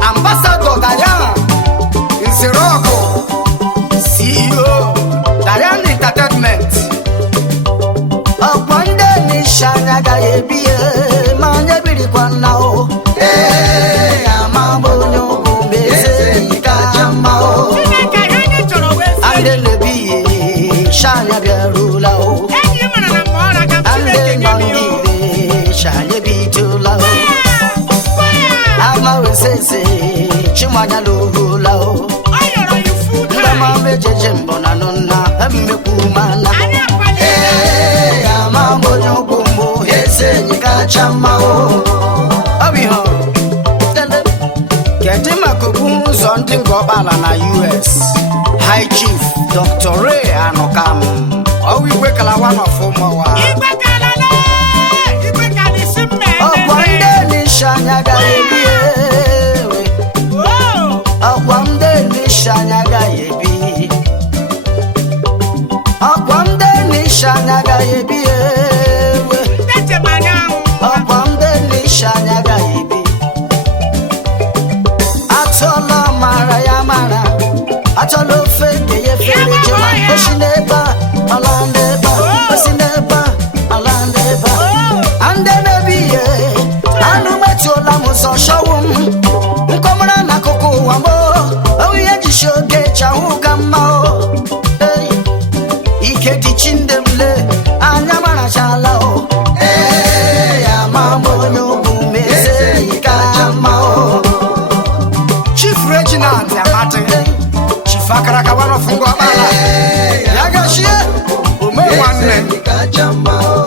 Ambassador Dayan Nziroko, CEO Dayan Entertainment. Okwande ni shanya ga yebiye manye biri kwana o. Amambo nyobu meze ikachama o. Ande lebiye shanya biarula o. Ande mangi shanya bitula o. Ama wesese chimanya lula o. Ndama mejeje mbona nonna mmekumana. Amambo nyobu meze ikachama o. Obiho Ketima Kobu Zondi Ngobala na US High Chief Dr. Ray Anokam Owi Wekala one of Omawa Okwande ni Shanyaga Yebi Okwande ni Shanyaga Yebi Okwande ni Shanyaga Yebi Okwande ni Shanyaga Yebi Atolo mara ya mara Atolo feke ye fere jema Oshineba, alandeba Osineba, alandeba Ande nebiye Anu metola muso shawum Nkomra na koko wambo Oye jishoge chahuka mao Ike di chindemle Anyamara shalao Amambo nyobu meze ikajamao Chief Reginald Yamate Chief Akaraka wano fungo amala Yagashie Ume wanne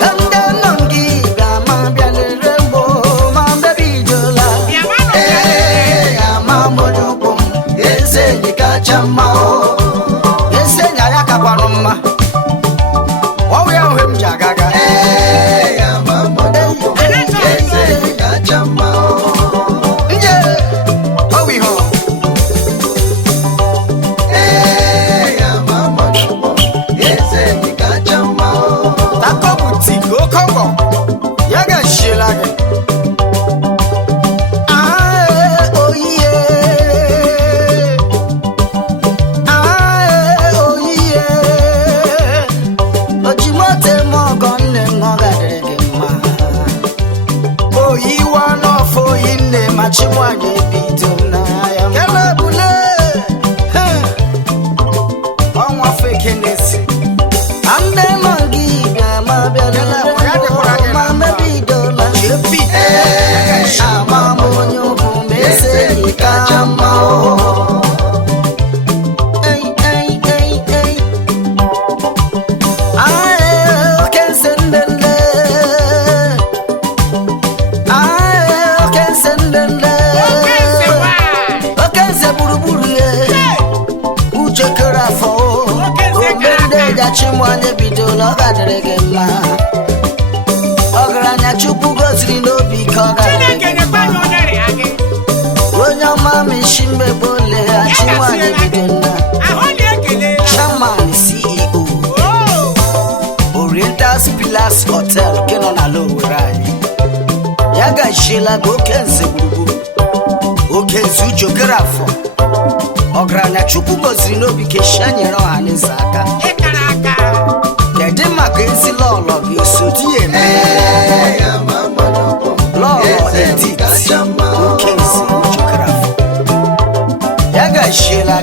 Ende nongi Gama biale rembo Mambe bijola Yamambo nyukum Eze nikachamao Eze nyayaka wanuma Wawe ya uhem jagaga Yamambo nyukum Eze nikachamao Nje Owi ho Takobuti Okongo Yaga Shilage oh yeah oh yeah Ojimote mogonne ngogadege ma Oyiwa no fo yinne machimwanye bituna ya Kele bule Onwa fake nesi Ande mangi gama biala Mame bidola Amambo nyobu mese ikajamao Ay Ae okensendele Ae okensendele Okense buruburu ye Uche kerafo Obende jachimwanye bidola gaderege ma Ogranya chupu gosiri n'obi ka ọ gaderege ma Onye ọma mishimbe bole achimwanye bidola Chairman CEO shila go kense gburugburu oke nzu jokere afọ ọgaranya chukwu goziri n'obi keshia nyere ọha n'eze aka kedu maka ezi lọlọ ga-eso di eme lọlọ Edith oke nzu jokere afọ ya ga-eshiela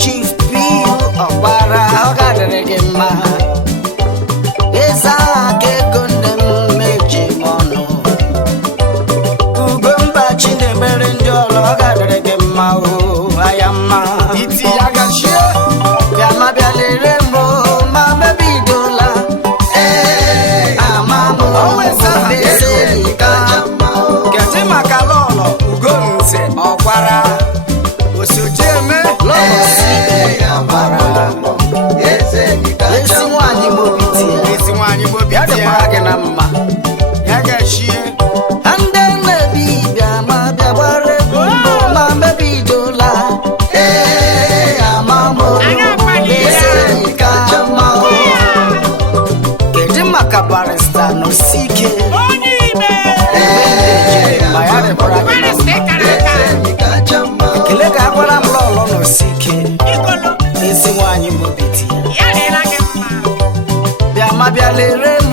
Chief P. Ọgbara ọgadịrịgị mma eze aka ego nne m meji m ọnụ Ugomba Chinemere ndị ọlụ ọgadịrịgị mma o aya mma iti ya gachie bịa ma bịa lere m ma mebidola ama m eze ka kedu maka lọlọ Ugonze Ọgbara Osojeme ezi nwanyị mobi ya dịkwara gị na mma ya gachie ndị mmebi bịa ma bịa gbara egwu ma mebidola ama m ka mma kedu maka barista Nosike ma ya dịkwara gị na mma ekele ga-agwara m lọlọ Nosike ezi nwanyị mobiti bịa ma bịa lere m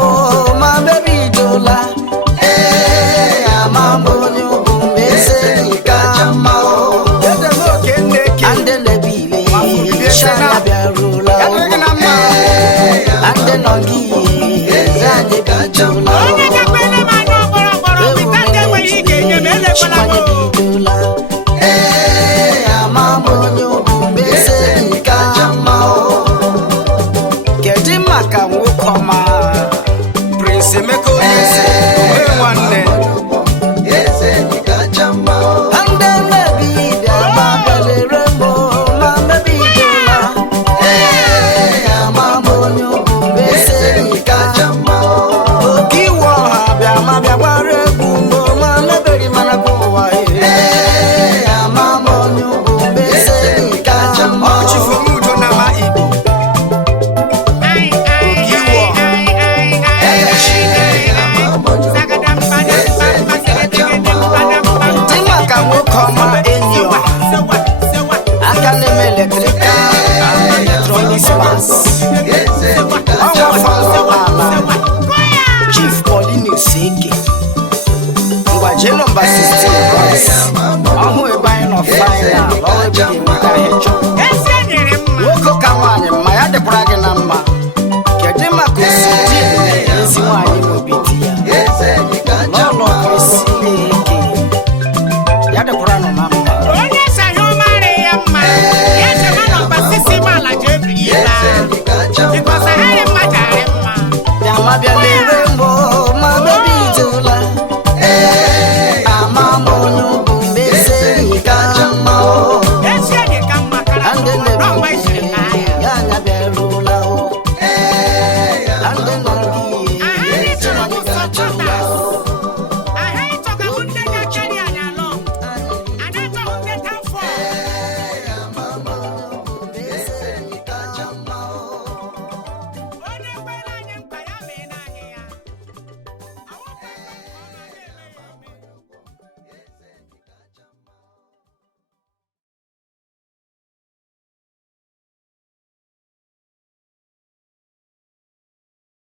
ma mebidola ama m onye ugwu eze ka mma ndị nebile shana bịarula ndị nọ gị ihe anyị bidola chimanebidola ama m onye ugwu eze ka mma kedu maka nwoke ọma Prince Emeka Onyeisi onwe nwanne ndị mmebi bịa ma bịalere m ma mebidola ama m onye ugwu eze ka mma oke iwe ọha bịa ma bịa gbara egwu ma meberi mana bụ ụwa ama m onye ugwu eze ka mma ọchịfụmudo na ma Igbo nwoke ọma enyi ọha aka na-eme electrical and electronics parts ọnwafọala Chief Paulinus Eke ngwaje nọmba 16 ọhụ ebe anyị nọ final ọrụ ebe ga-enweta ihe chọrọ